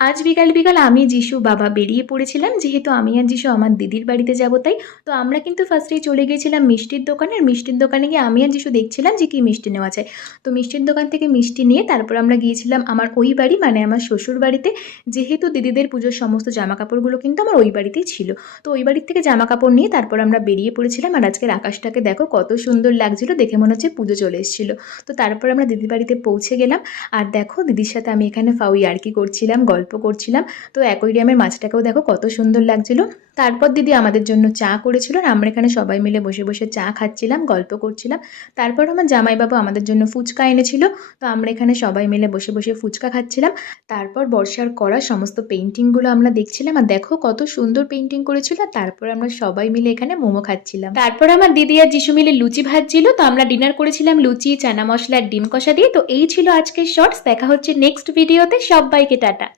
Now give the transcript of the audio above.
আজ বিকাল বিকাল আমি, যিশু, বাবা বেরিয়ে পড়েছিলাম, যেহেতু আমি আর যিশু আমার দিদির বাড়িতে যাব তাই। তো আমরা কিন্তু ফার্স্টেই চলে গিয়েছিলাম মিষ্টির দোকানে। আর মিষ্টির দোকানে গিয়ে আমি আর যিশু দেখছিলাম যে কী মিষ্টি নেওয়া যায়। তো মিষ্টির দোকান থেকে মিষ্টি নিয়ে তারপর আমরা গিয়েছিলাম আমার ওই বাড়ি, মানে আমার শ্বশুর বাড়িতে। যেহেতু দিদিদের পুজোর সমস্ত জামা কাপড়গুলো কিন্তু আমার ওই বাড়িতেই ছিল। তো ওই বাড়ির থেকে জামা কাপড় নিয়ে তারপর আমরা বেরিয়ে পড়েছিলাম। আর আজকের আকাশটাকে দেখো কত সুন্দর লাগছিল, দেখে মনে হচ্ছে পুজো চলে এসেছিলো। তো তারপর আমরা দিদির বাড়িতে পৌঁছে গেলাম। আর দেখো দিদির সাথে আমি এখানে ইয়ার্কি করছিলাম, গল্প করছিলাম। তো অ্যাকোয়ারিয়ামের মাছটাকেও দেখো কত সুন্দর লাগছিল। তারপর দিদি আমাদের জন্য চা করেছিল আর আমরা এখানে সবাই মিলে বসে বসে চা খাচ্ছিলাম, গল্প করছিলাম। তারপর আমার জামাইবাবু আমাদের জন্য ফুচকা এনেছিল। তো আমরা এখানে সবাই মিলে বসে বসে ফুচকা খাচ্ছিলাম। তারপর বর্ষার করা সমস্ত পেইন্টিংগুলো আমরা দেখছিলাম। আর দেখো কত সুন্দর পেইন্টিং করেছিল। আর তারপর আমরা সবাই মিলে এখানে মোমো খাচ্ছিলাম। তারপর আমার দিদি আর যিশু মিলে লুচি ভাজছিল। তো আমরা ডিনার করেছিলাম লুচি, চানা মশলা আর ডিম কষা দিয়ে। তো এই ছিল আজকের শর্টস। দেখা হচ্ছে নেক্সট ভিডিওতে। সবাইকে টাটা।